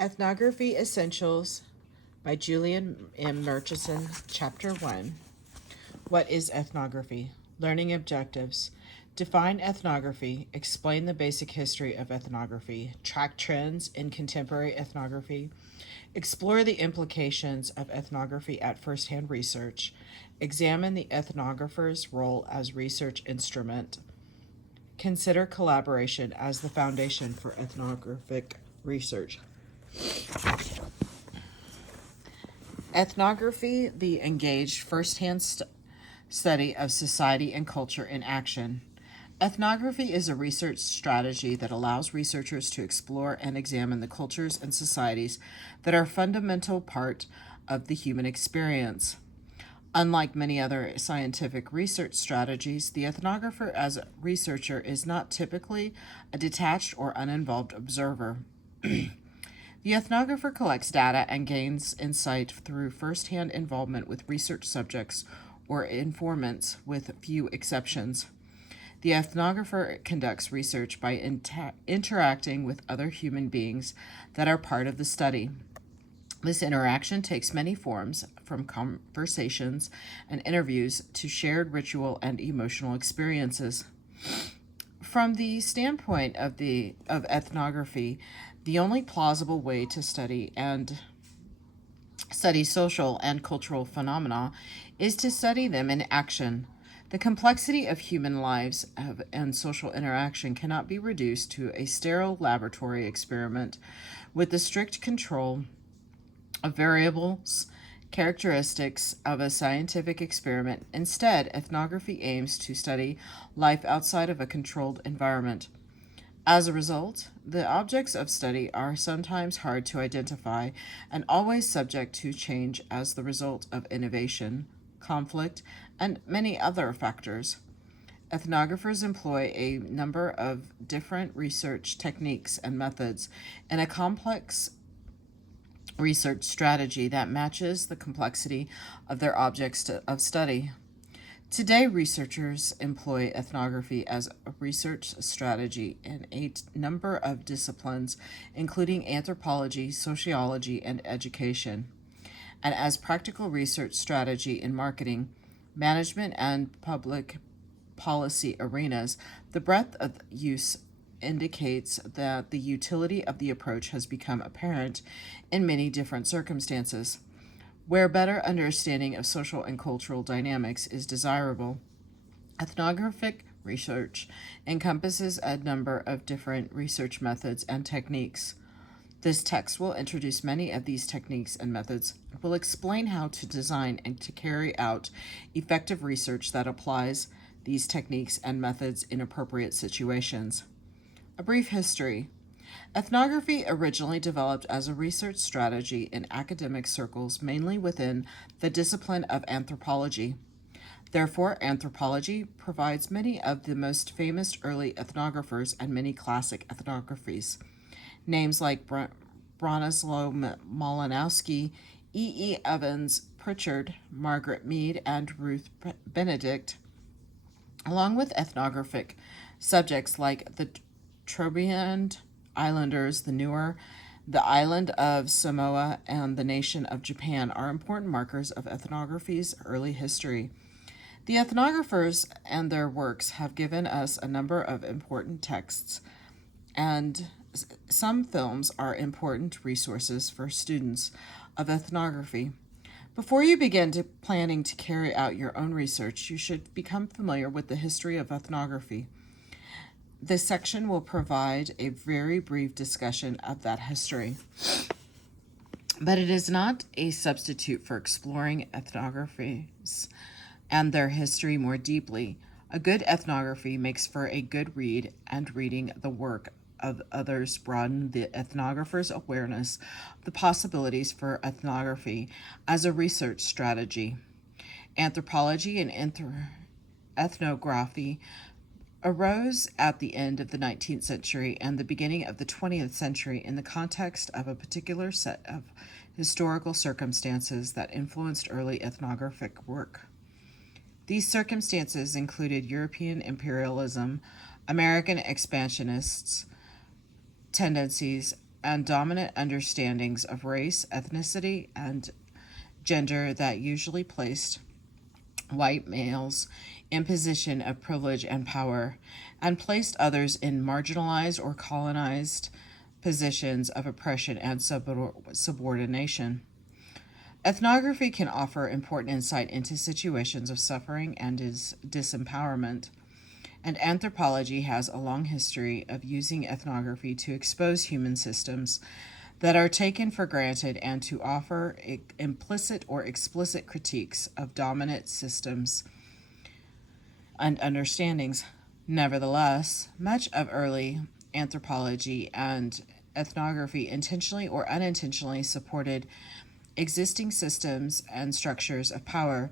Ethnography Essentials by Julianne M Murchison, Chapter 1. What is ethnography? Learning objectives. Define ethnography, explain the basic history of ethnography, track trends in contemporary ethnography, explore the implications of ethnography at first-hand research, examine the ethnographer's role as research instrument, consider collaboration as the foundation for ethnographic research. Ethnography, the engaged first-hand study of society and culture in action. Ethnography is a research strategy that allows researchers to explore and examine the cultures and societies that are a fundamental part of the human experience. Unlike many other scientific research strategies, the ethnographer as a researcher is not typically a detached or uninvolved observer. The ethnographer collects data and gains insight through first-hand involvement with research subjects or informants, with few exceptions. The ethnographer conducts research by interacting with other human beings that are part of the study. This interaction takes many forms, from conversations and interviews to shared ritual and emotional experiences. From the standpoint of ethnography, the only plausible way to study social and cultural phenomena is to study them in action. The complexity of human lives and social interaction cannot be reduced to a sterile laboratory experiment with the strict control of variables characteristics of a scientific experiment. Instead, ethnography aims to study life outside of a controlled environment. As a result, the objects of study are sometimes hard to identify and always subject to change as the result of innovation, conflict, and many other factors. Ethnographers employ a number of different research techniques and methods in a complex research strategy that matches the complexity of their objects of study. Today, researchers employ ethnography as a research strategy in a number of disciplines, including anthropology, sociology, and education, and as practical research strategy in marketing, management, and public policy arenas. The breadth of use indicates that the utility of the approach has become apparent in many different circumstances, where better understanding of social and cultural dynamics is desirable. Ethnographic research encompasses a number of different research methods and techniques. This text will introduce many of these techniques and methods, will explain how to design and to carry out effective research that applies these techniques and methods in appropriate situations. A brief history. Ethnography originally developed as a research strategy in academic circles, mainly within the discipline of anthropology. Therefore, anthropology provides many of the most famous early ethnographers and many classic ethnographies. Names like Bronislaw Malinowski, E. Evans Pritchard, Margaret Mead, and Ruth Benedict, along with ethnographic subjects like the Trobriand Islanders, the island of Samoa, and the nation of Japan are important markers of ethnography's early history. The ethnographers and their works have given us a number of important texts, and some films are important resources for students of ethnography. Before you begin planning to carry out your own research, you should become familiar with the history of ethnography. This section will provide a very brief discussion of that history, but it is not a substitute for exploring ethnographies and their history more deeply. A good ethnography makes for a good read, and reading the work of others broaden the ethnographer's awareness of the possibilities for ethnography as a research strategy. Anthropology and ethnography arose at the end of the 19th century and the beginning of the 20th century in the context of a particular set of historical circumstances that influenced early ethnographic work. These circumstances included European imperialism, American expansionists, tendencies, and dominant understandings of race, ethnicity, and gender that usually placed white males in position of privilege and power, and placed others in marginalized or colonized positions of oppression and subordination. Ethnography can offer important insight into situations of suffering and disempowerment, and anthropology has a long history of using ethnography to expose human systems that are taken for granted and to offer implicit or explicit critiques of dominant systems and understandings. Nevertheless, much of early anthropology and ethnography intentionally or unintentionally supported existing systems and structures of power.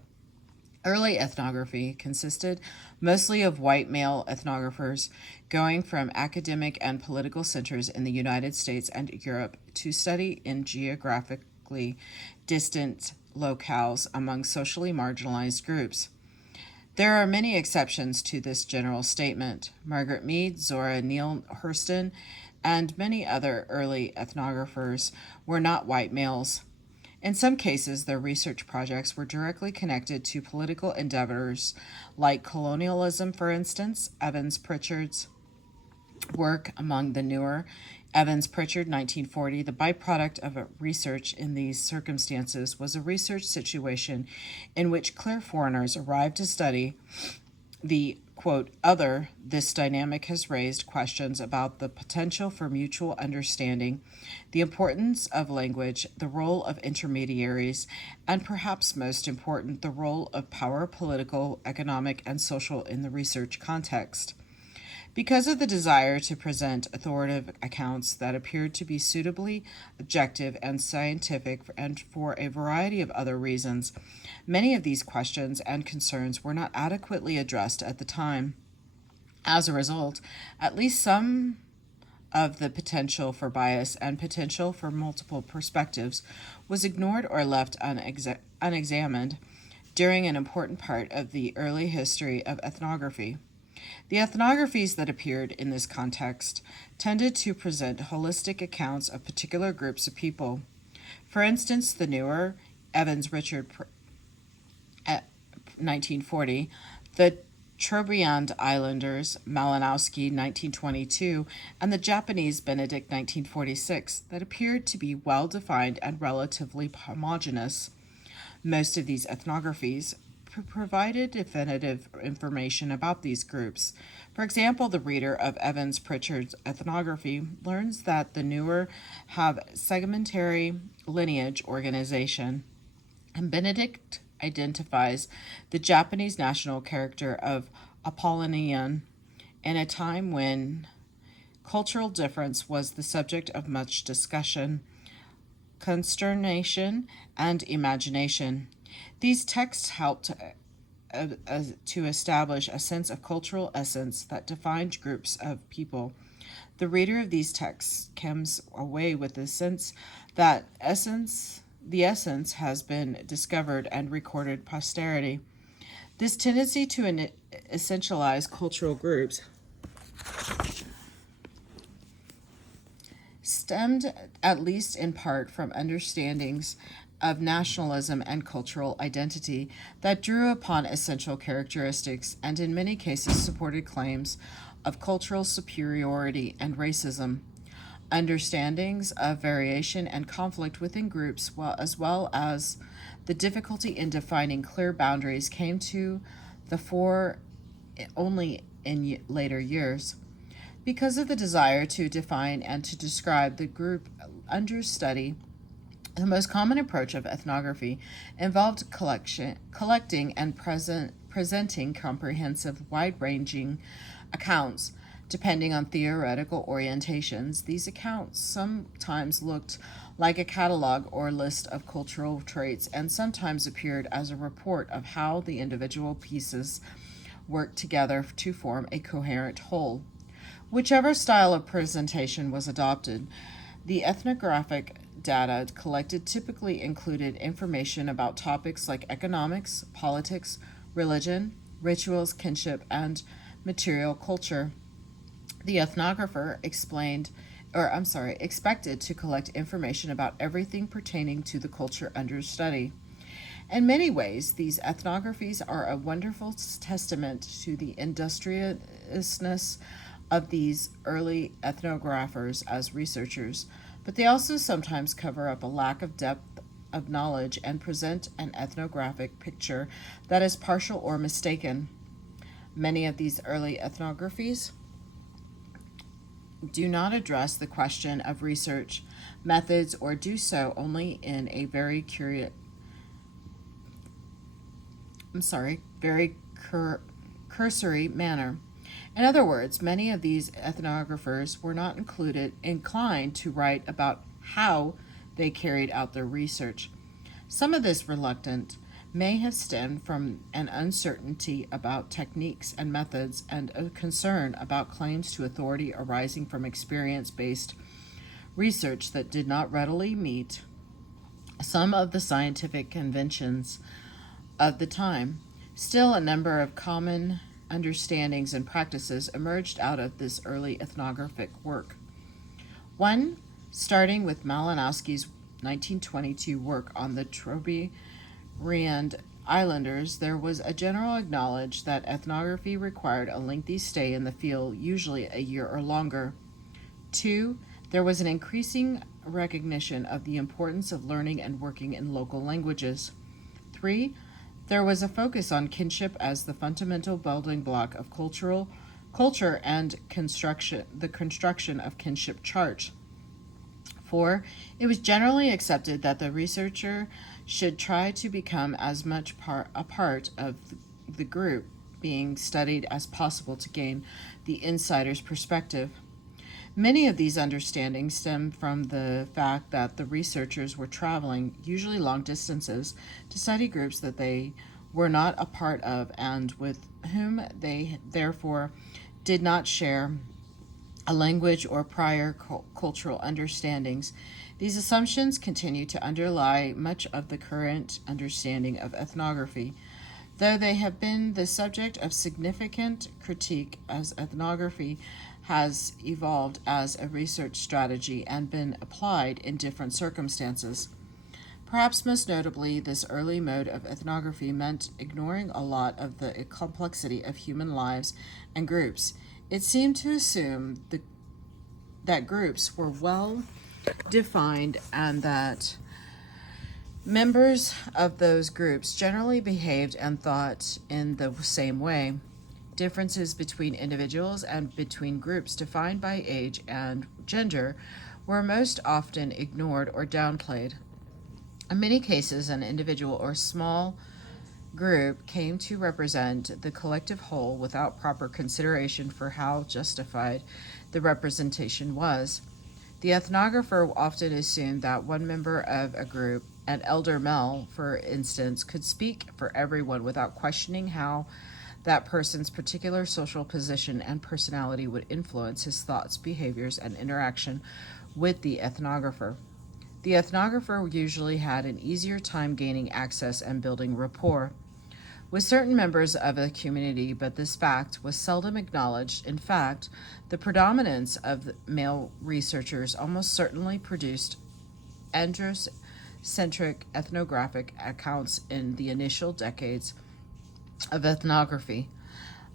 Early ethnography consisted mostly of white male ethnographers going from academic and political centers in the United States and Europe to study in geographically distant locales among socially marginalized groups. There are many exceptions to this general statement. Margaret Mead, Zora Neale Hurston, and many other early ethnographers were not white males. In some cases, their research projects were directly connected to political endeavors like colonialism, for instance. Evans Pritchard's work among the newer Evans Pritchard, 1940. The byproduct of a research in these circumstances was a research situation in which clear foreigners arrived to study the quote, other. This dynamic has raised questions about the potential for mutual understanding, the importance of language, the role of intermediaries, and perhaps most important, the role of power, political, economic, and social in the research context. Because of the desire to present authoritative accounts that appeared to be suitably objective and scientific, and for a variety of other reasons, many of these questions and concerns were not adequately addressed at the time. As a result, at least some of the potential for bias and potential for multiple perspectives was ignored or left unexamined during an important part of the early history of ethnography. The ethnographies that appeared in this context tended to present holistic accounts of particular groups of people. For instance, the newer Evans Pritchard, 1940, the Trobriand Islanders, Malinowski, 1922, and the Japanese Benedict, 1946, that appeared to be well-defined and relatively homogeneous. Most of these ethnographies provided definitive information about these groups. For example, the reader of Evans Pritchard's ethnography learns that the newer have segmentary lineage organization, and Benedict identifies the Japanese national character of Apollonian in a time when cultural difference was the subject of much discussion, consternation, and imagination. These texts helped to establish a sense of cultural essence that defined groups of people. The reader of these texts comes away with the sense that the essence has been discovered and recorded posterity. This tendency to essentialize cultural groups stemmed, at least in part, from understandings of nationalism and cultural identity that drew upon essential characteristics and in many cases supported claims of cultural superiority and racism. Understandings of variation and conflict within groups, as well as the difficulty in defining clear boundaries, came to the fore only in later years. Because of the desire to define and to describe the group under study, the most common approach of ethnography involved collecting and presenting comprehensive, wide-ranging accounts. Depending on theoretical orientations, these accounts sometimes looked like a catalog or list of cultural traits and sometimes appeared as a report of how the individual pieces worked together to form a coherent whole. Whichever style of presentation was adopted, the ethnographic data collected typically included information about topics like economics, politics, religion, rituals, kinship, and material culture. The ethnographer expected to collect information about everything pertaining to the culture under study. In many ways, these ethnographies are a wonderful testament to the industriousness of these early ethnographers as researchers, but they also sometimes cover up a lack of depth of knowledge and present an ethnographic picture that is partial or mistaken. Many of these early ethnographies do not address the question of research methods or do so only in a very cursory manner. In other words, many of these ethnographers were not inclined to write about how they carried out their research. Some of this reluctance may have stemmed from an uncertainty about techniques and methods and a concern about claims to authority arising from experience-based research that did not readily meet some of the scientific conventions of the time. Still, a number of common understandings and practices emerged out of this early ethnographic work. One, starting with Malinowski's 1922 work on the Trobriand Islanders, there was a general acknowledge that ethnography required a lengthy stay in the field, usually a year or longer. Two, there was an increasing recognition of the importance of learning and working in local languages. Three, there was a focus on kinship as the fundamental building block of culture and the construction of kinship charts. 4. It was generally accepted that the researcher should try to become as much a part of the group being studied as possible to gain the insider's perspective. Many of these understandings stem from the fact that the researchers were traveling, usually long distances, to study groups that they were not a part of and with whom they therefore did not share a language or prior cultural understandings. These assumptions continue to underlie much of the current understanding of ethnography, though they have been the subject of significant critique as ethnography has evolved as a research strategy and been applied in different circumstances. Perhaps most notably, this early mode of ethnography meant ignoring a lot of the complexity of human lives and groups. It seemed to assume that groups were well defined and that members of those groups generally behaved and thought in the same way. Differences between individuals and between groups defined by age and gender were most often ignored or downplayed. In many cases, an individual or small group came to represent the collective whole without proper consideration for how justified the representation was. The ethnographer often assumed that one member of a group, an elder male, for instance, could speak for everyone without questioning how that person's particular social position and personality would influence his thoughts, behaviors, and interaction with the ethnographer. The ethnographer usually had an easier time gaining access and building rapport with certain members of a community, but this fact was seldom acknowledged. In fact, the predominance of male researchers almost certainly produced androcentric ethnographic accounts in the initial decades of ethnography.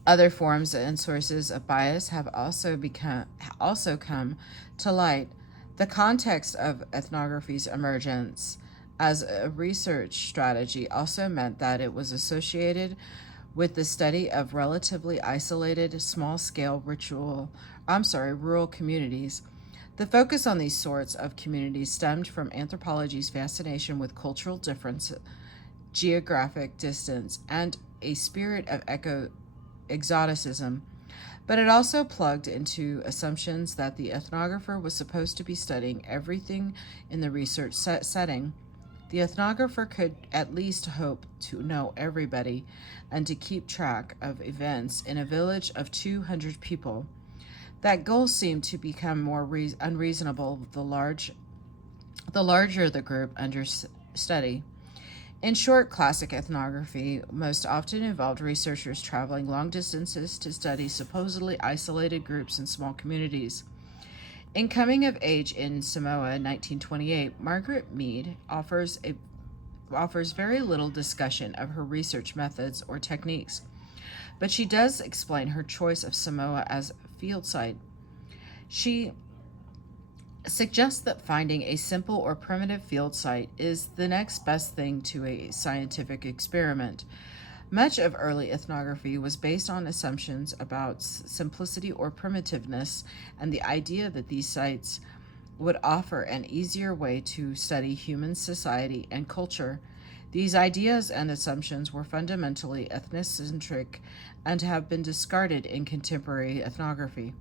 Other forms and sources of bias have also come to light. The context of ethnography's emergence as a research strategy also meant that it was associated with the study of relatively isolated, small-scale rural communities. The focus on these sorts of communities stemmed from anthropology's fascination with cultural difference, geographic distance, and a spirit of exoticism, but it also plugged into assumptions that the ethnographer was supposed to be studying everything in the research setting. The ethnographer could at least hope to know everybody and to keep track of events in a village of 200 people. That goal seemed to become more unreasonable the larger the group under study. In short, classic ethnography most often involved researchers traveling long distances to study supposedly isolated groups and small communities. In Coming of Age in Samoa, 1928, Margaret Mead offers very little discussion of her research methods or techniques, but she does explain her choice of Samoa as a field site. She suggests that finding a simple or primitive field site is the next best thing to a scientific experiment. Much of early ethnography was based on assumptions about simplicity or primitiveness and the idea that these sites would offer an easier way to study human society and culture. These ideas and assumptions were fundamentally ethnocentric and have been discarded in contemporary ethnography.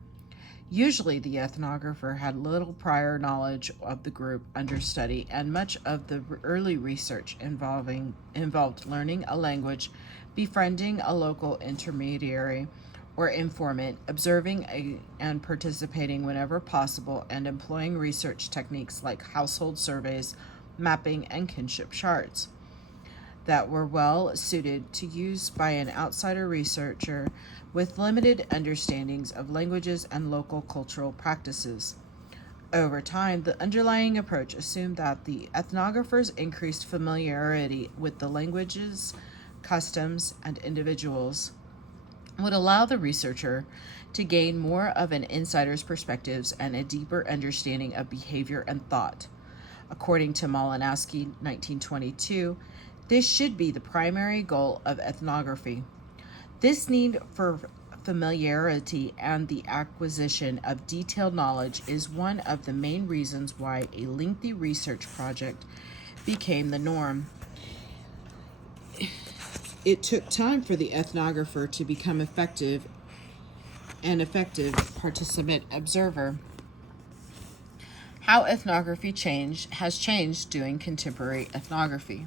Usually, the ethnographer had little prior knowledge of the group under study, and much of the early research involved learning a language, befriending a local intermediary or informant, observing and participating whenever possible, and employing research techniques like household surveys, mapping, and kinship charts that were well suited to use by an outsider researcher with limited understandings of languages and local cultural practices. Over time, the underlying approach assumed that the ethnographer's increased familiarity with the languages, customs, and individuals would allow the researcher to gain more of an insider's perspectives and a deeper understanding of behavior and thought. According to Malinowski, 1922, this should be the primary goal of ethnography. This need for familiarity and the acquisition of detailed knowledge is one of the main reasons why a lengthy research project became the norm. It took time for the ethnographer to become effective participant observer. How ethnography has changed doing contemporary ethnography.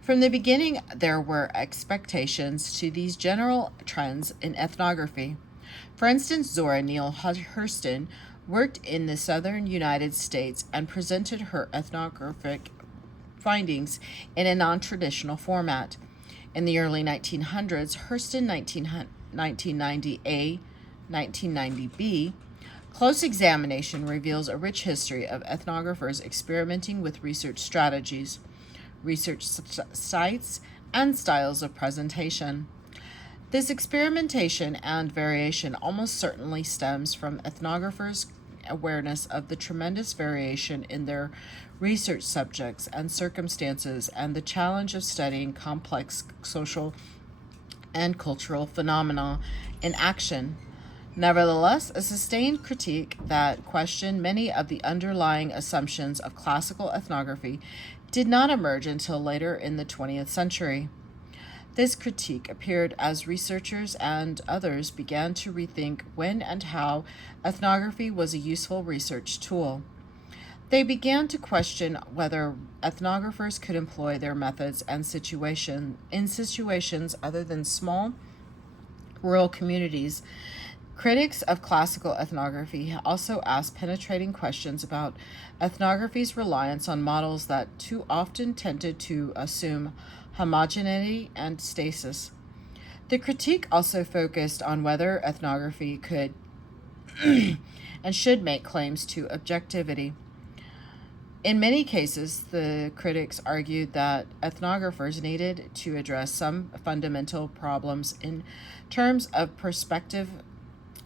From the beginning, there were expectations to these general trends in ethnography. For instance, Zora Neale Hurston worked in the southern United States and presented her ethnographic findings in a non-traditional format. In the early 1900s, Hurston 1990A, 1990B, close examination reveals a rich history of ethnographers experimenting with research strategies, research sites, and styles of presentation. This experimentation and variation almost certainly stems from ethnographers' awareness of the tremendous variation in their research subjects and circumstances and the challenge of studying complex social and cultural phenomena in action. Nevertheless, a sustained critique that questioned many of the underlying assumptions of classical ethnography did not emerge until later in the 20th century. This critique appeared as researchers and others began to rethink when and how ethnography was a useful research tool. They began to question whether ethnographers could employ their methods and in situations other than small rural communities. Critics of classical ethnography also asked penetrating questions about ethnography's reliance on models that too often tended to assume homogeneity and stasis. The critique also focused on whether ethnography could and should make claims to objectivity. In many cases, the critics argued that ethnographers needed to address some fundamental problems in terms of perspective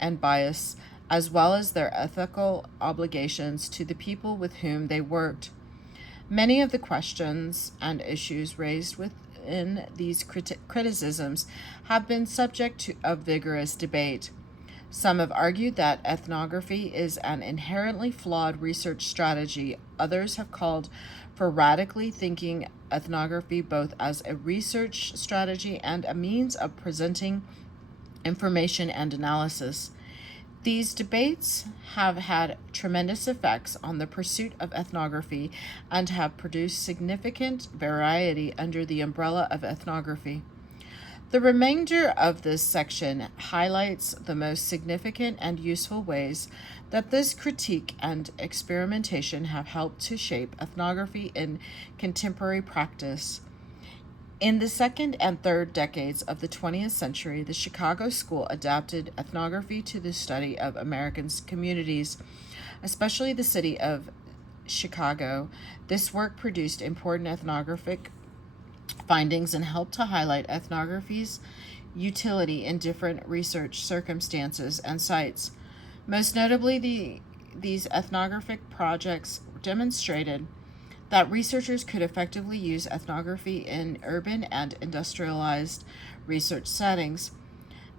and bias, as well as their ethical obligations to the people with whom they worked. Many of the questions and issues raised within these criticisms have been subject of vigorous debate. Some have argued that ethnography is an inherently flawed research strategy. Others have called for radically thinking ethnography both as a research strategy and a means of presenting information and analysis. These debates have had tremendous effects on the pursuit of ethnography and have produced significant variety under the umbrella of ethnography. The remainder of this section highlights the most significant and useful ways that this critique and experimentation have helped to shape ethnography in contemporary practice. In the second and third decades of the 20th century, the Chicago School adapted ethnography to the study of American communities. especially the city of Chicago. This work produced important ethnographic findings and helped to highlight ethnography's utility in different research circumstances and sites. Most notably, these ethnographic projects demonstrated that researchers could effectively use ethnography in urban and industrialized research settings.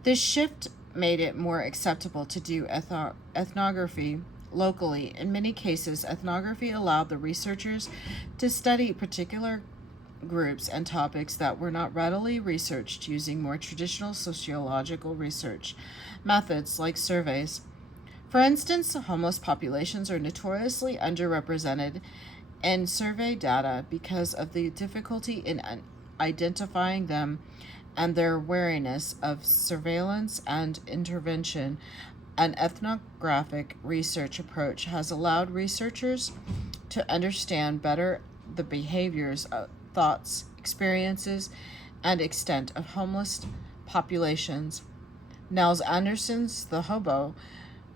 This shift made it more acceptable to do ethnography locally. In many cases, ethnography allowed the researchers to study particular groups and topics that were not readily researched using more traditional sociological research methods like surveys. For instance, homeless populations are notoriously underrepresented in survey data because of the difficulty in identifying them and their wariness of surveillance and intervention. An ethnographic research approach has allowed researchers to understand better the behaviors, thoughts, experiences, and extent of homeless populations. Nels Anderson's The Hobo,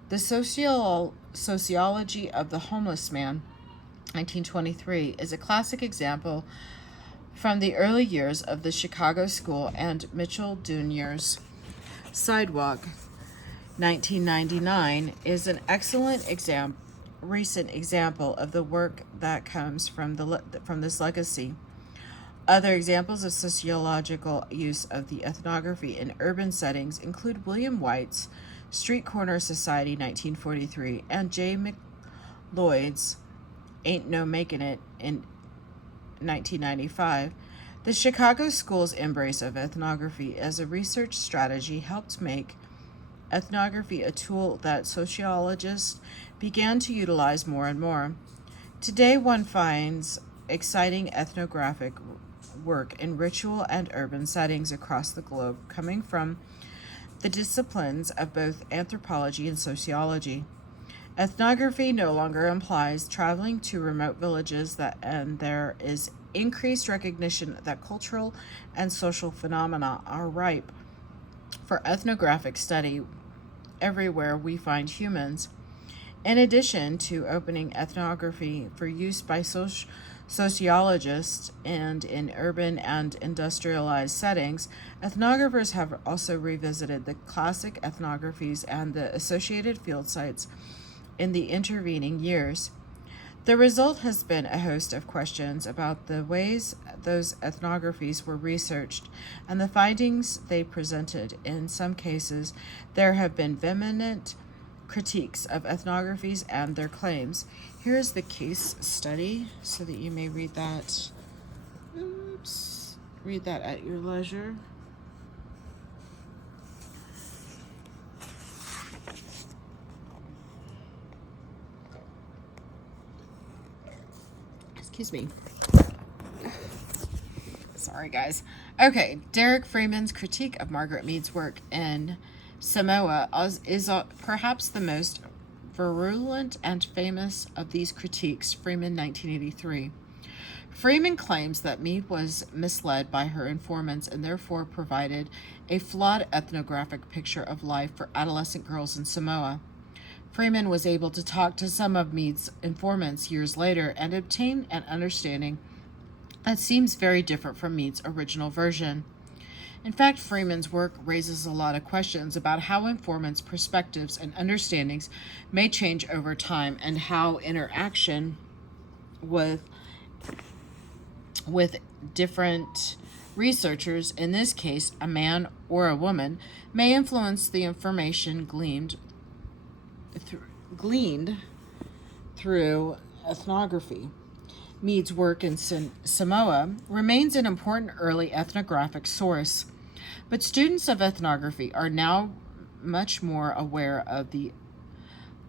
The Sociology of the Homeless Man, 1923, is a classic example from the early years of the Chicago School, and Mitchell Dunier's Sidewalk, 1999, is an excellent recent example of the work that comes from this legacy. Other examples of sociological use of the ethnography in urban settings include William White's Street Corner Society, 1943, and J. McLeod's Ain't No Making It in 1995. The Chicago School's embrace of ethnography as a research strategy helped make ethnography a tool that sociologists began to utilize more and more. Today, one finds exciting ethnographic work in ritual and urban settings across the globe coming from the disciplines of both anthropology and sociology. Ethnography no longer implies traveling to remote villages, and there is increased recognition that cultural and social phenomena are ripe for ethnographic study everywhere we find humans. In addition to opening ethnography for use by sociologists and in urban and industrialized settings, ethnographers have also revisited the classic ethnographies and the associated field sites in the intervening years. The result has been a host of questions about the ways those ethnographies were researched and the findings they presented. In some cases, there have been vehement critiques of ethnographies and their claims. Here is the case study so that you may read that. Read that at your leisure. Excuse me. Sorry, guys. Okay, Derek Freeman's critique of Margaret Mead's work in Samoa is perhaps the most virulent and famous of these critiques. Freeman, 1983. Freeman claims that Mead was misled by her informants and therefore provided a flawed ethnographic picture of life for adolescent girls in Samoa. Freeman was able to talk to some of Mead's informants years later and obtain an understanding that seems very different from Mead's original version. In fact, Freeman's work raises a lot of questions about how informants' perspectives and understandings may change over time and how interaction with different researchers, in this case a man or a woman, may influence the information gleaned through ethnography. Mead's work in Samoa remains an important early ethnographic source, but students of ethnography are now much more aware of the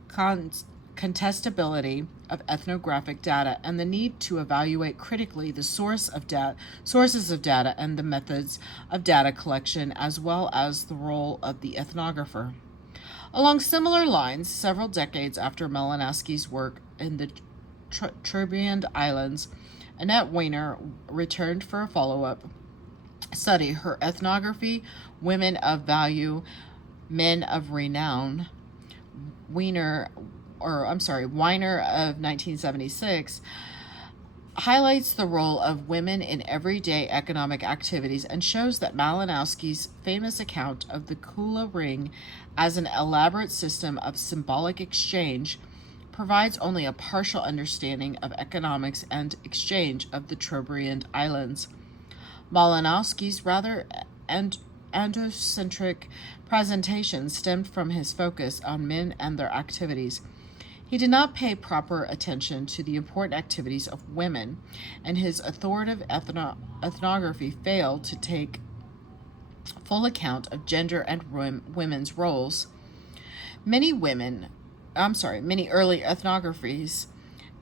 contestability of ethnographic data and the need to evaluate critically the sources of data and the methods of data collection, as well as the role of the ethnographer. Along similar lines, several decades after Malinowski's work in the Trobriand Islands, Annette Weiner returned for a follow-up study. Her ethnography, Women of Value, Men of Renown. Weiner Weiner of 1976, highlights the role of women in everyday economic activities and shows that Malinowski's famous account of the Kula ring as an elaborate system of symbolic exchange provides only a partial understanding of economics and exchange of the Trobriand Islands. Malinowski's rather androcentric presentation stemmed from his focus on men and their activities. He did not pay proper attention to the important activities of women, and his authoritative ethnography failed to take full account of gender and women's roles. Many early ethnographies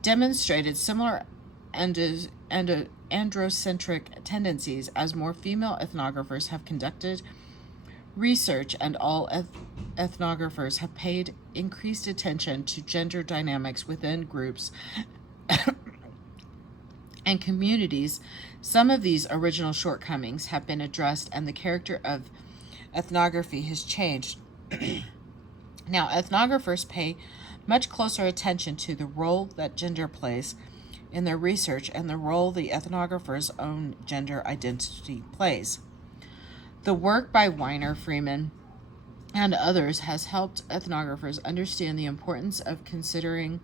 demonstrated similar androcentric tendencies as more female ethnographers have conducted research, and all ethnographers have paid increased attention to gender dynamics within groups and communities. Some of these original shortcomings have been addressed, and the character of ethnography has changed. Now, ethnographers pay much closer attention to the role that gender plays in their research and the role the ethnographer's own gender identity plays. The work by Weiner, Freeman, and others has helped ethnographers understand the importance of considering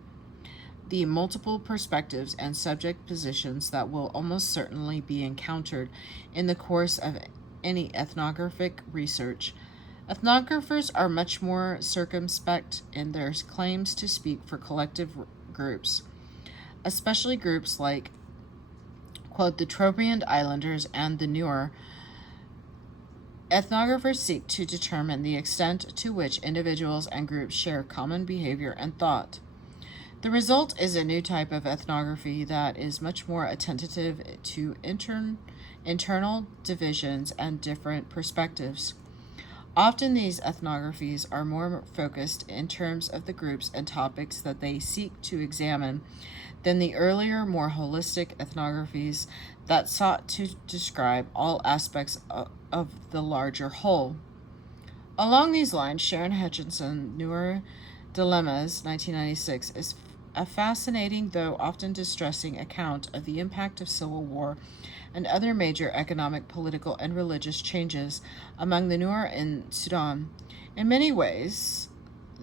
the multiple perspectives and subject positions that will almost certainly be encountered in the course of any ethnographic research. Ethnographers are much more circumspect in their claims to speak for collective groups, especially groups like, quote, the Trobriand Islanders and the Nuer. Ethnographers seek to determine the extent to which individuals and groups share common behavior and thought. The result is a new type of ethnography that is much more attentive to internal divisions and different perspectives. Often these ethnographies are more focused in terms of the groups and topics that they seek to examine than the earlier, more holistic ethnographies that sought to describe all aspects of the larger whole. Along these lines, Sharon Hutchinson, Newer Dilemmas, 1996, is a fascinating, though often distressing, account of the impact of civil war and other major economic, political, and religious changes among the Nuer in Sudan. In many ways,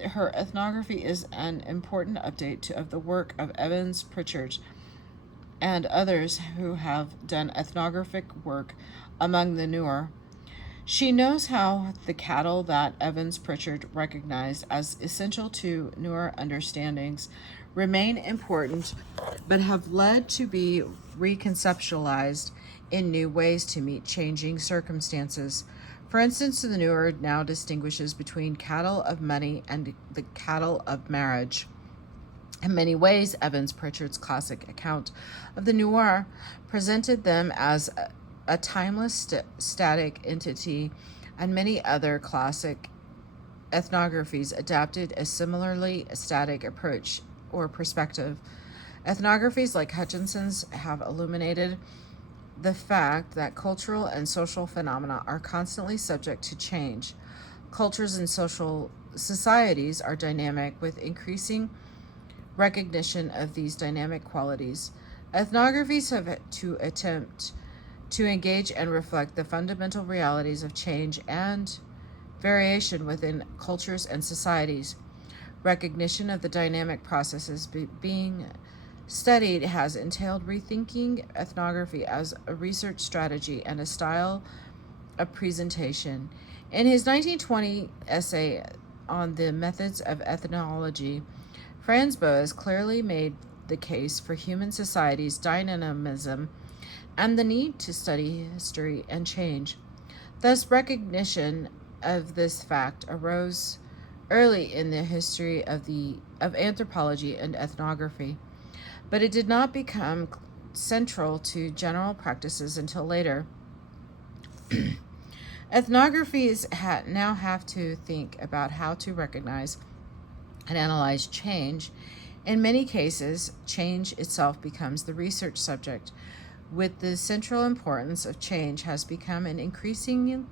her ethnography is an important update of the work of Evans Pritchard and others who have done ethnographic work among the Nuer. She knows how the cattle that Evans Pritchard recognized as essential to Nuer understandings remain important, but have led to be reconceptualized in new ways to meet changing circumstances. For instance, the Nuer now distinguishes between cattle of money and the cattle of marriage. In many ways, Evans Pritchard's classic account of the Nuer presented them as a timeless, static entity, and many other classic ethnographies adapted a similarly static approach or perspective. Ethnographies like Hutchinson's have illuminated the fact that cultural and social phenomena are constantly subject to change. Cultures and social societies are dynamic, with increasing recognition of these dynamic qualities. Ethnographies have to attempt to engage and reflect the fundamental realities of change and variation within cultures and societies. Recognition of the dynamic processes being studied has entailed rethinking ethnography as a research strategy and a style of presentation. In his 1920 essay on the methods of ethnology, Franz Boas clearly made the case for human society's dynamism and the need to study history and change. Thus, recognition of this fact arose early in the history of anthropology and ethnography, but it did not become central to general practices until later. Ethnographies now have to think about how to recognize and analyze change. In many cases, change itself becomes the research subject. With the central importance of change has become an increasing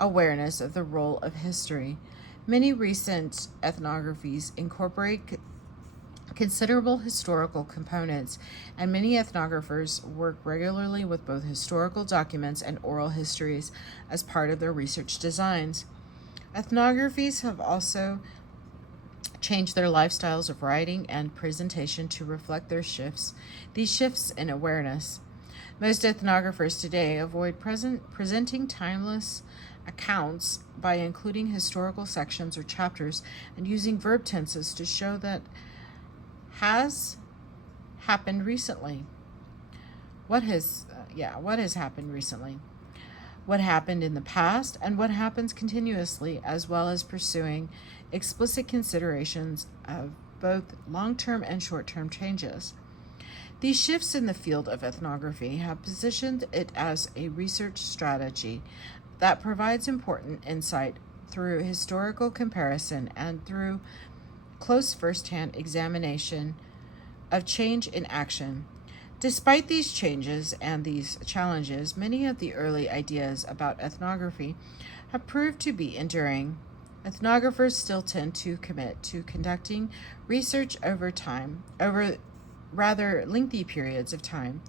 awareness of the role of history. Many recent ethnographies incorporate considerable historical components, and many ethnographers work regularly with both historical documents and oral histories as part of their research designs. Ethnographies have also changed their lifestyles of writing and presentation to reflect these shifts in awareness. Most ethnographers today avoid presenting timeless accounts by including historical sections or chapters and using verb tenses to show that has happened recently. What has happened recently? What happened in the past and what happens continuously, as well as pursuing explicit considerations of both long-term and short-term changes. These shifts in the field of ethnography have positioned it as a research strategy that provides important insight through historical comparison and through close first-hand examination of change in action. Despite these changes and these challenges, many of the early ideas about ethnography have proved to be enduring. Ethnographers still tend to commit to conducting research over rather lengthy periods of time.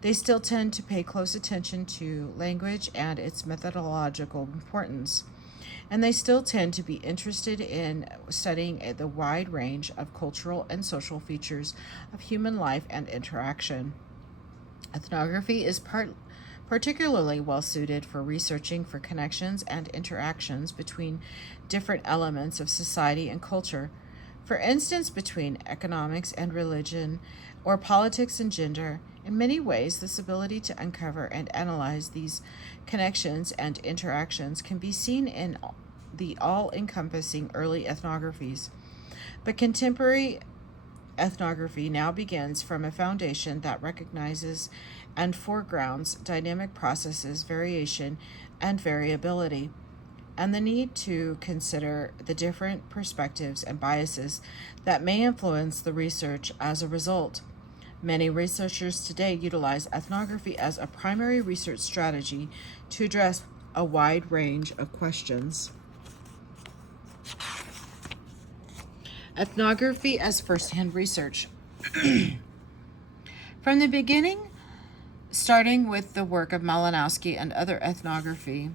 They still tend to pay close attention to language and its methodological importance. And they still tend to be interested in studying the wide range of cultural and social features of human life and interaction. Ethnography is particularly well suited for researching for connections and interactions between different elements of society and culture. For instance, between economics and religion, or politics and gender. In many ways, this ability to uncover and analyze these connections and interactions can be seen in the all-encompassing early ethnographies. But contemporary ethnography now begins from a foundation that recognizes and foregrounds dynamic processes, variation, and variability, and the need to consider the different perspectives and biases that may influence the research as a result. Many researchers today utilize ethnography as a primary research strategy to address a wide range of questions. Ethnography as first-hand research. From the beginning, starting with the work of Malinowski and other ethnography,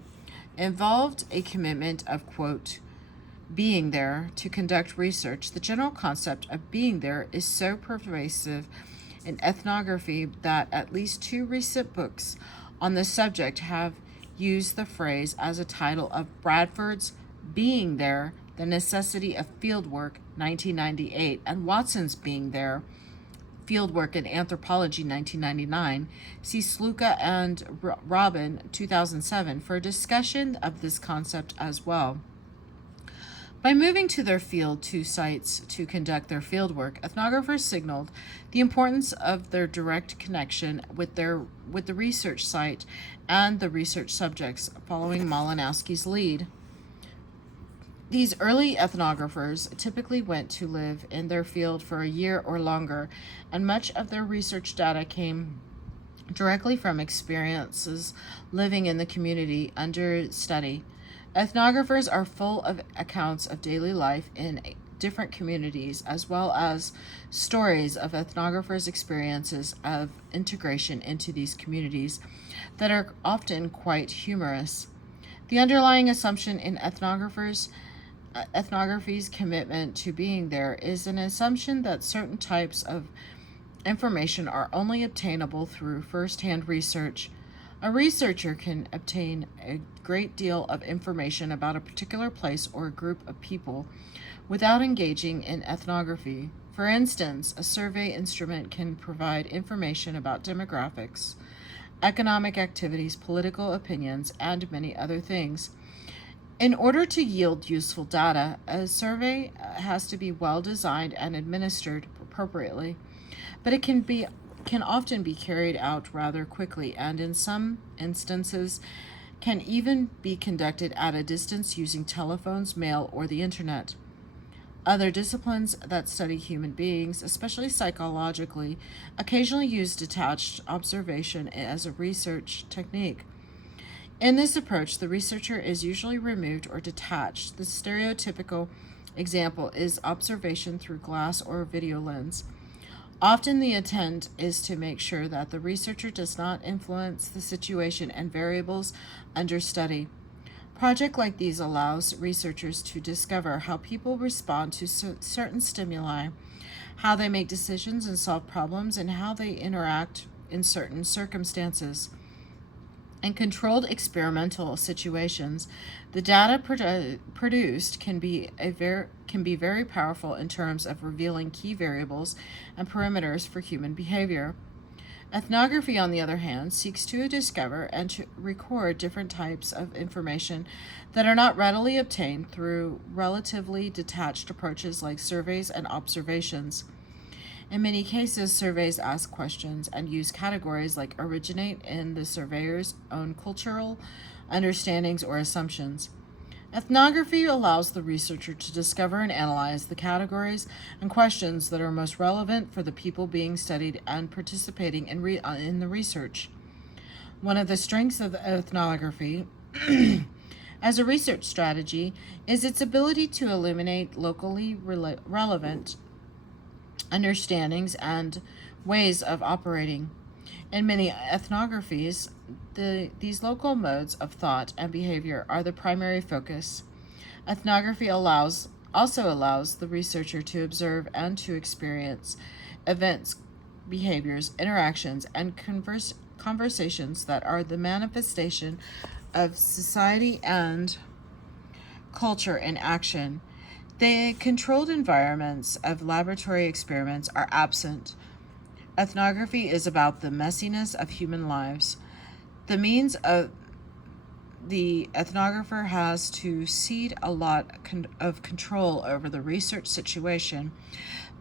involved a commitment of, quote, being there to conduct research. The general concept of being there is so pervasive in ethnography that at least 2 recent books on the subject have used the phrase as a title of Bradford's Being There, The Necessity of Fieldwork, 1998, and Watson's Being There, Fieldwork in Anthropology, 1999. See Sluka and Robin, 2007, for a discussion of this concept as well. By moving to their field 2 sites to conduct their fieldwork, ethnographers signaled the importance of their direct connection with the research site and the research subjects, following Malinowski's lead. These early ethnographers typically went to live in their field for a year or longer, and much of their research data came directly from experiences living in the community under study. Ethnographers are full of accounts of daily life in different communities, as well as stories of ethnographers' experiences of integration into these communities that are often quite humorous. The underlying assumption in ethnography's commitment to being there is an assumption that certain types of information are only obtainable through first-hand research. A researcher can obtain a great deal of information about a particular place or a group of people without engaging in ethnography. For instance, a survey instrument can provide information about demographics, economic activities, political opinions, and many other things. In order to yield useful data, a survey has to be well designed and administered appropriately, but it can often be carried out rather quickly, and in some instances can even be conducted at a distance using telephones, mail, or the internet. Other disciplines that study human beings, especially psychologically, occasionally use detached observation as a research technique. In this approach, the researcher is usually removed or detached. The stereotypical example is observation through glass or video lens. Often the intent is to make sure that the researcher does not influence the situation and variables under study. Projects like these allows researchers to discover how people respond to certain stimuli, how they make decisions and solve problems, and how they interact in certain circumstances. In controlled experimental situations, the data produced can be very powerful in terms of revealing key variables and parameters for human behavior. Ethnography, on the other hand, seeks to discover and to record different types of information that are not readily obtained through relatively detached approaches like surveys and observations. In many cases, surveys ask questions and use categories like originate in the surveyor's own cultural understandings or assumptions. Ethnography allows the researcher to discover and analyze the categories and questions that are most relevant for the people being studied and participating in the research. One of the strengths of ethnography as a research strategy is its ability to illuminate locally relevant understandings and ways of operating. In many ethnographies, these local modes of thought and behavior are the primary focus. Ethnography also allows the researcher to observe and to experience events, behaviors, interactions, and conversations that are the manifestation of society and culture in action. The controlled environments of laboratory experiments are absent. Ethnography is about the messiness of human lives. The means of the ethnographer has to cede a lot of control over the research situation,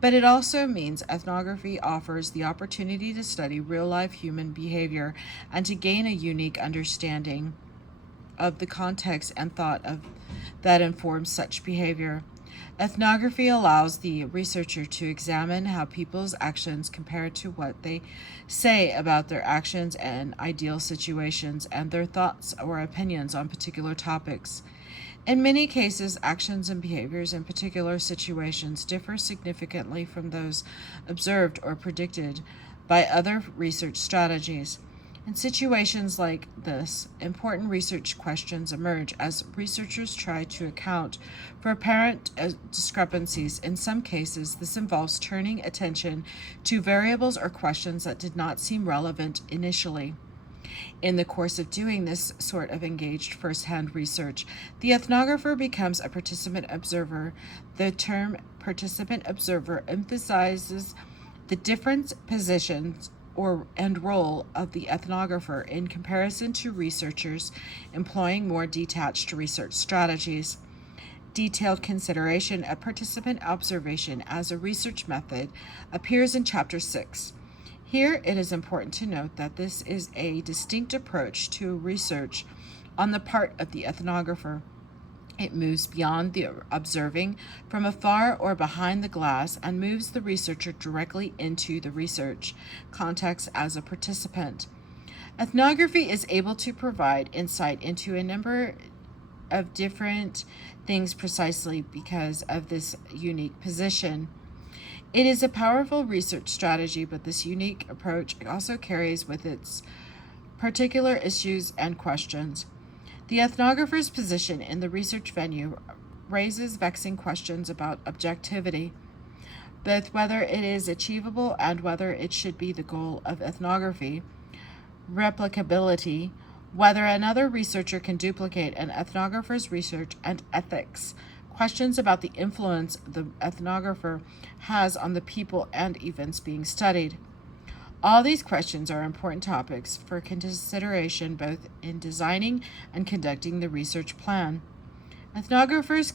but it also means ethnography offers the opportunity to study real-life human behavior and to gain a unique understanding of the context and thought that informs such behavior. Ethnography allows the researcher to examine how people's actions compare to what they say about their actions and ideal situations and their thoughts or opinions on particular topics. In many cases, actions and behaviors in particular situations differ significantly from those observed or predicted by other research strategies. In situations like this, important research questions emerge as researchers try to account for apparent discrepancies. In some cases, this involves turning attention to variables or questions that did not seem relevant initially. In the course of doing this sort of engaged first-hand research, the ethnographer becomes a participant observer. The term participant observer emphasizes the different positions and role of the ethnographer in comparison to researchers employing more detached research strategies. Detailed consideration of participant observation as a research method appears in Chapter 6. Here it is important to note that this is a distinct approach to research on the part of the ethnographer. It moves beyond the observing from afar or behind the glass and moves the researcher directly into the research context as a participant. Ethnography is able to provide insight into a number of different things precisely because of this unique position. It is a powerful research strategy, but this unique approach also carries with its particular issues and questions. The ethnographer's position in the research venue raises vexing questions about objectivity, both whether it is achievable and whether it should be the goal of ethnography, replicability, whether another researcher can duplicate an ethnographer's research, and ethics, questions about the influence the ethnographer has on the people and events being studied. All these questions are important topics for consideration both in designing and conducting the research plan. Ethnographers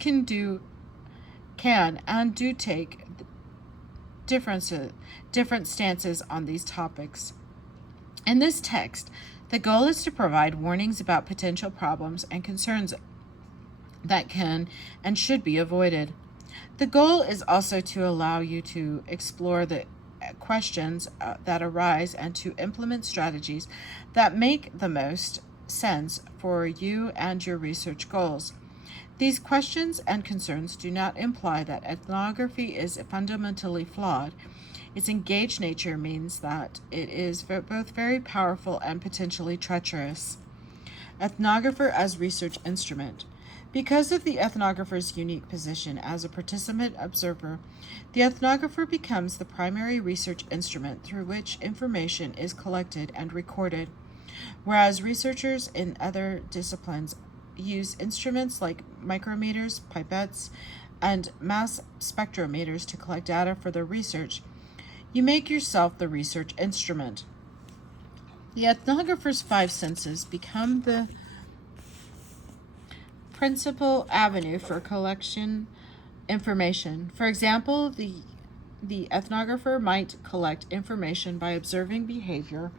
can and do take different stances on these topics. In this text, the goal is to provide warnings about potential problems and concerns that can and should be avoided. The goal is also to allow you to explore the questions that arise and to implement strategies that make the most sense for you and your research goals. These questions and concerns do not imply that ethnography is fundamentally flawed. Its engaged nature means that it is both very powerful and potentially treacherous. Ethnographer as research instrument. Because of the ethnographer's unique position as a participant observer, the ethnographer becomes the primary research instrument through which information is collected and recorded, whereas researchers in other disciplines use instruments like micrometers, pipettes, and mass spectrometers to collect data for their research. You make yourself the research instrument. The ethnographer's five senses become the principal avenue for collection information. For example, the ethnographer might collect information by observing behavior,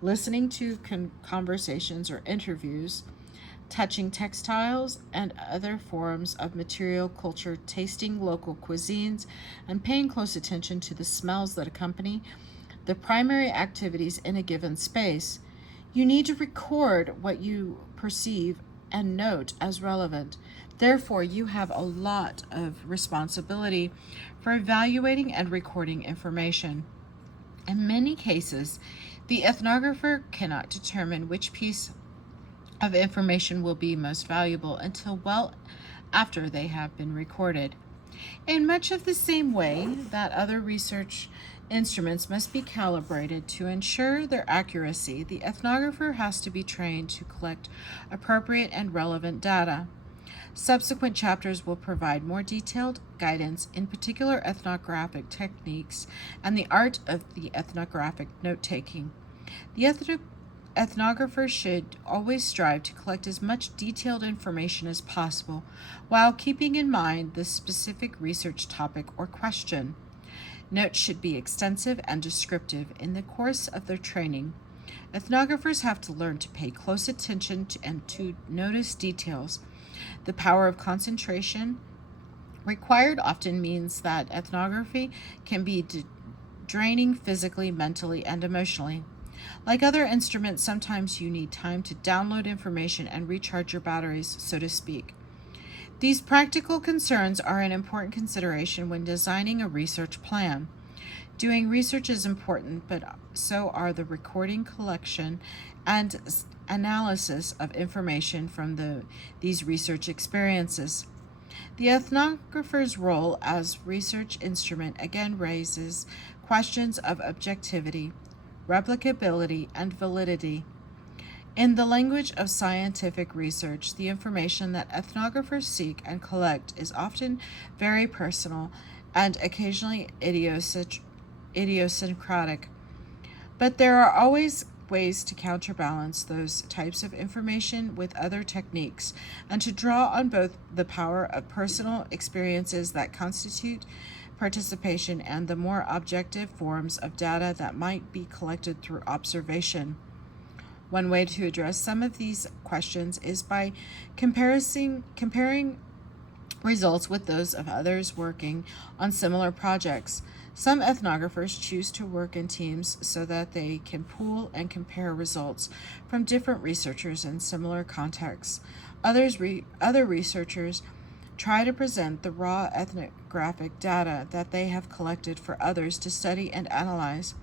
listening to conversations or interviews, touching textiles and other forms of material culture, tasting local cuisines, and paying close attention to the smells that accompany the primary activities in a given space. You need to record what you perceive and note as relevant. Therefore, you have a lot of responsibility for evaluating and recording information. In many cases, the ethnographer cannot determine which piece of information will be most valuable until well after they have been recorded. In much of the same way that other research instruments must be calibrated to ensure their accuracy, the ethnographer has to be trained to collect appropriate and relevant data. Subsequent chapters will provide more detailed guidance in particular ethnographic techniques and the art of the ethnographic note-taking. The ethnographer should always strive to collect as much detailed information as possible while keeping in mind the specific research topic or question. Notes should be extensive and descriptive in the course of their training. Ethnographers have to learn to pay close attention and to notice details. The power of concentration required often means that ethnography can be draining physically, mentally, and emotionally. Like other instruments, sometimes you need time to download information and recharge your batteries, so to speak. These practical concerns are an important consideration when designing a research plan. Doing research is important, but so are the recording, collection, and analysis of information from these research experiences. The ethnographer's role as research instrument again raises questions of objectivity, replicability, and validity. In the language of scientific research, the information that ethnographers seek and collect is often very personal and occasionally idiosyncratic. But there are always ways to counterbalance those types of information with other techniques and to draw on both the power of personal experiences that constitute participation and the more objective forms of data that might be collected through observation. One way to address some of these questions is by comparing results with those of others working on similar projects. Some ethnographers choose to work in teams so that they can pool and compare results from different researchers in similar contexts. Other researchers try to present the raw ethnographic data that they have collected for others to study and analyze.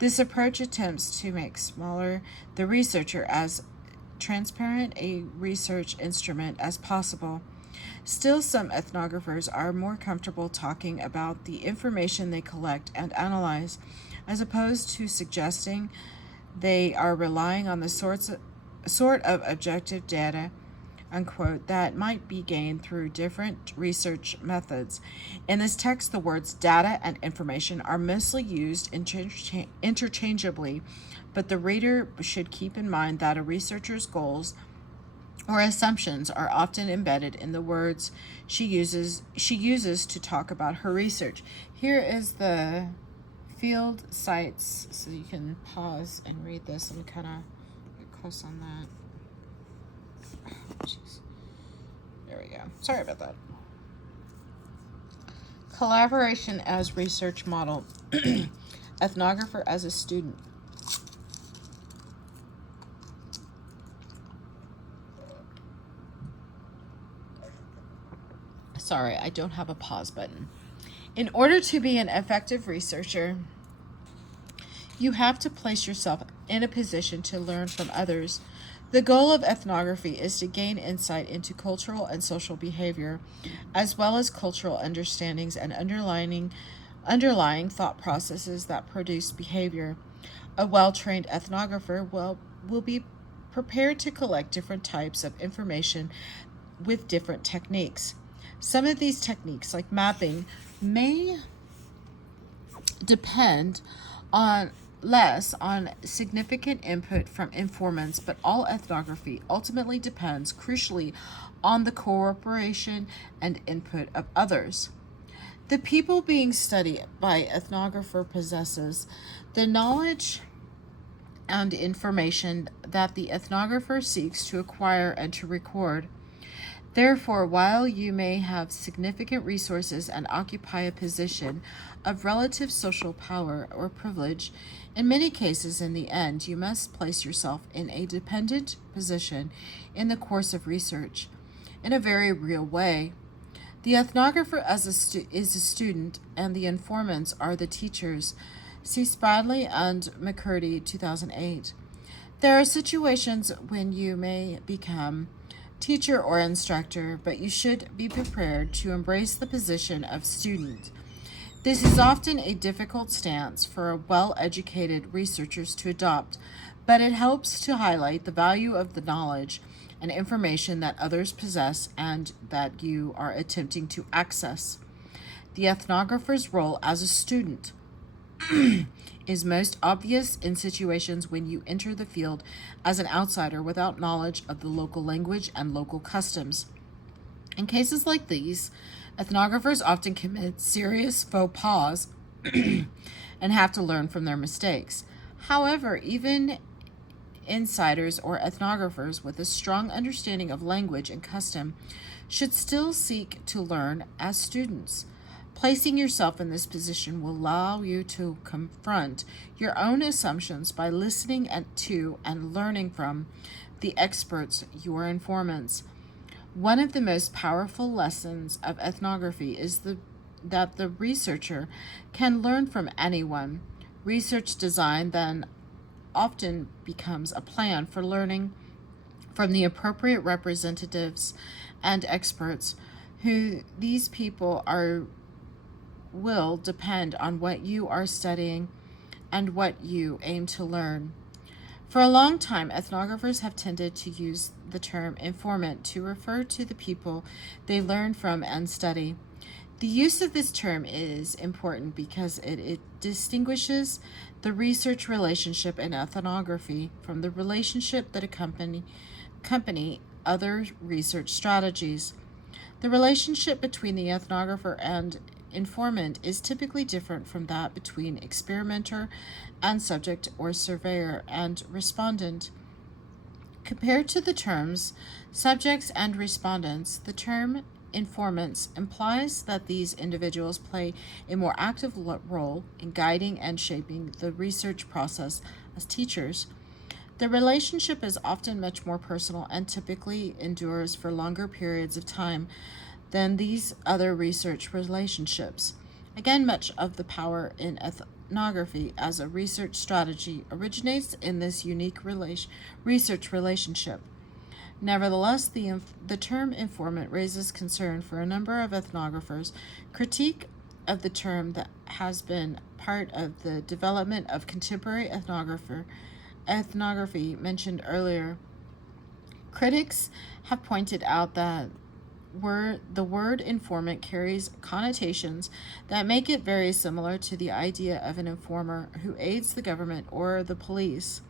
This approach attempts to make smaller the researcher as transparent a research instrument as possible. Still, some ethnographers are more comfortable talking about the information they collect and analyze, as opposed to suggesting they are relying on the sort of objective data, unquote, that might be gained through different research methods. In this text, the words data and information are mostly used interchangeably, but the reader should keep in mind that a researcher's goals or assumptions are often embedded in the words she uses to talk about her research. Here is the field sites, so you can pause and read this. Let me kind of get close on that. Oh, jeez. There we go. Sorry about that. Collaboration as research model. Ethnographer as a student. Sorry, I don't have a pause button. In order to be an effective researcher, you have to place yourself in a position to learn from others. The goal of ethnography is to gain insight into cultural and social behavior, as well as cultural understandings and underlying thought processes that produce behavior. A well-trained ethnographer will be prepared to collect different types of information with different techniques. Some of these techniques, like mapping, may depend on less on significant input from informants, but all ethnography ultimately depends crucially on the cooperation and input of others. The people being studied by ethnographer possesses the knowledge and information that the ethnographer seeks to acquire and to record. Therefore, while you may have significant resources and occupy a position of relative social power or privilege, in many cases, in the end, you must place yourself in a dependent position in the course of research, in a very real way. The ethnographer is a student, and the informants are the teachers. See Spradley and McCurdy, 2008. There are situations when you may become teacher or instructor, but you should be prepared to embrace the position of student. This is often a difficult stance for well-educated researchers to adopt, but it helps to highlight the value of the knowledge and information that others possess and that you are attempting to access. The ethnographer's role as a student is most obvious in situations when you enter the field as an outsider without knowledge of the local language and local customs. In cases like these, ethnographers often commit serious faux pas and have to learn from their mistakes. However, even insiders or ethnographers with a strong understanding of language and custom should still seek to learn as students. Placing yourself in this position will allow you to confront your own assumptions by listening to and learning from the experts, your informants. One of the most powerful lessons of ethnography is that the researcher can learn from anyone. Research design then often becomes a plan for learning from the appropriate representatives and experts. Who these people will depend on what you are studying and what you aim to learn. For a long time, ethnographers have tended to use the term informant to refer to the people they learn from and study. The use of this term is important because it distinguishes the research relationship in ethnography from the relationship that accompany other research strategies. The relationship between the ethnographer and informant is typically different from that between experimenter and subject or surveyor and respondent. Compared to the terms subjects and respondents, the term informants implies that these individuals play a more active role in guiding and shaping the research process as teachers. The relationship is often much more personal and typically endures for longer periods of time than these other research relationships. Again, much of the power in ethnography as a research strategy originates in this unique research relationship. Nevertheless, the term informant raises concern for a number of ethnographers. Critique of the term that has been part of the development of contemporary ethnography mentioned earlier. Critics have pointed out that the word informant carries connotations that make it very similar to the idea of an informer who aids the government or the police.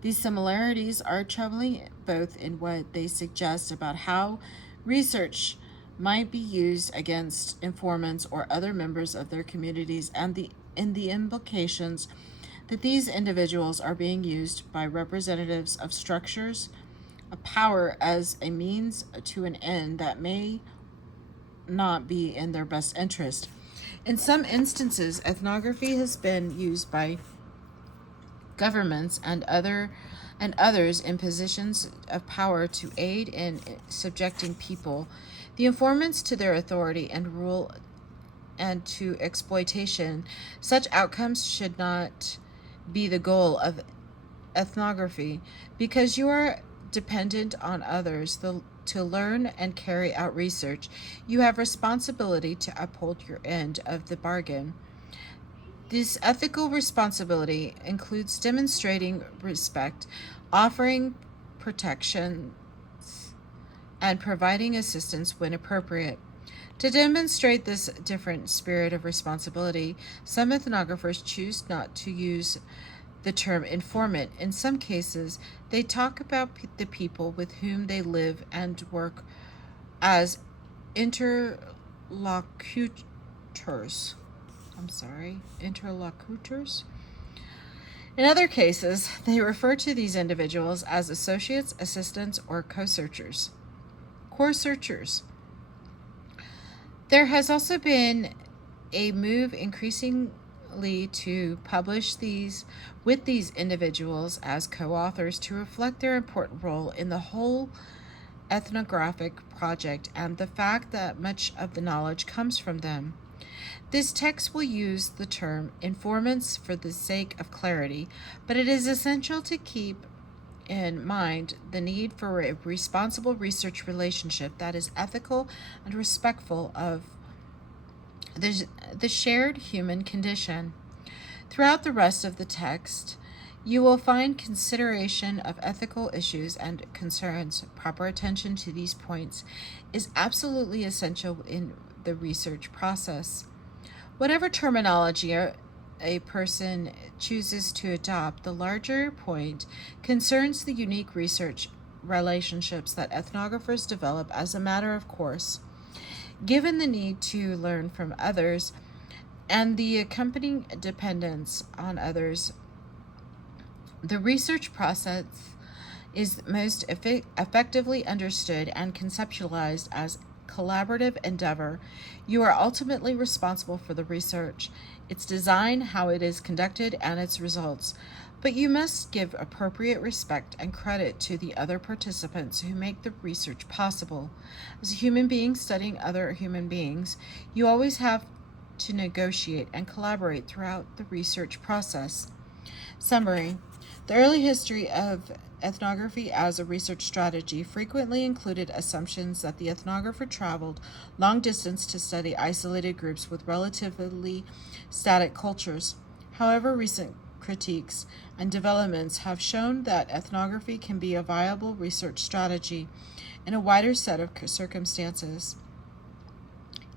These similarities are troubling both in what they suggest about how research might be used against informants or other members of their communities and in the implications that these individuals are being used by representatives of structures of power as a means to an end that may not be in their best interest. In some instances, ethnography has been used by governments and others in positions of power to aid in subjecting people the informants to their authority and rule and to exploitation. Such outcomes should not be the goal of ethnography, because you are dependent on others to learn and carry out research. You have responsibility to uphold your end of the bargain. This ethical responsibility includes demonstrating respect, offering protection, and providing assistance when appropriate. To demonstrate this different spirit of responsibility, some ethnographers choose not to use the term informant. In some cases, they talk about the people with whom they live and work as interlocutors. Interlocutors. In other cases, they refer to these individuals as associates, assistants, or co-searchers. There has also been a move increasingly to publish these individuals as co-authors to reflect their important role in the whole ethnographic project and the fact that much of the knowledge comes from them. This text will use the term informants for the sake of clarity, but it is essential to keep in mind the need for a responsible research relationship that is ethical and respectful of the shared human condition. Throughout the rest of the text, you will find consideration of ethical issues and concerns. Proper attention to these points is absolutely essential in the research process. Whatever terminology a person chooses to adopt, the larger point concerns the unique research relationships that ethnographers develop as a matter of course. Given the need to learn from others and the accompanying dependence on others, the research process is most effectively understood and conceptualized as collaborative endeavor. You are ultimately responsible for the research, its design, how it is conducted, and its results. But you must give appropriate respect and credit to the other participants who make the research possible. As a human being studying other human beings, you always have to negotiate and collaborate throughout the research process. Summary. The early history of ethnography as a research strategy frequently included assumptions that the ethnographer traveled long distance to study isolated groups with relatively static cultures. However, recent critiques and developments have shown that ethnography can be a viable research strategy in a wider set of circumstances,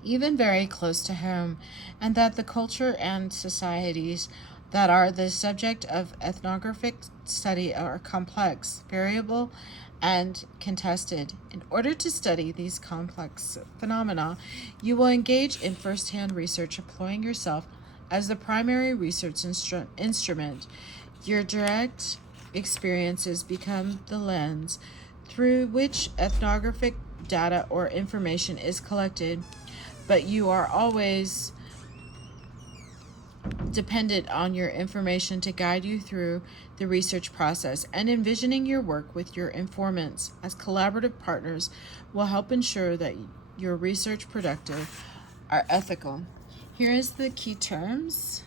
even very close to home, and that the culture and societies that are the subject of ethnographic study are complex, variable, and contested. In order to study these complex phenomena, you will engage in first-hand research, employing yourself as the primary research instrument. Your direct experiences become the lens through which ethnographic data or information is collected, but you are always dependent on your information to guide you through the research process, and envisioning your work with your informants as collaborative partners will help ensure that your research productive are ethical. Here is the key terms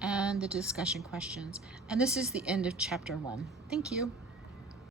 and the discussion questions, and this is the end of chapter 1. Thank you.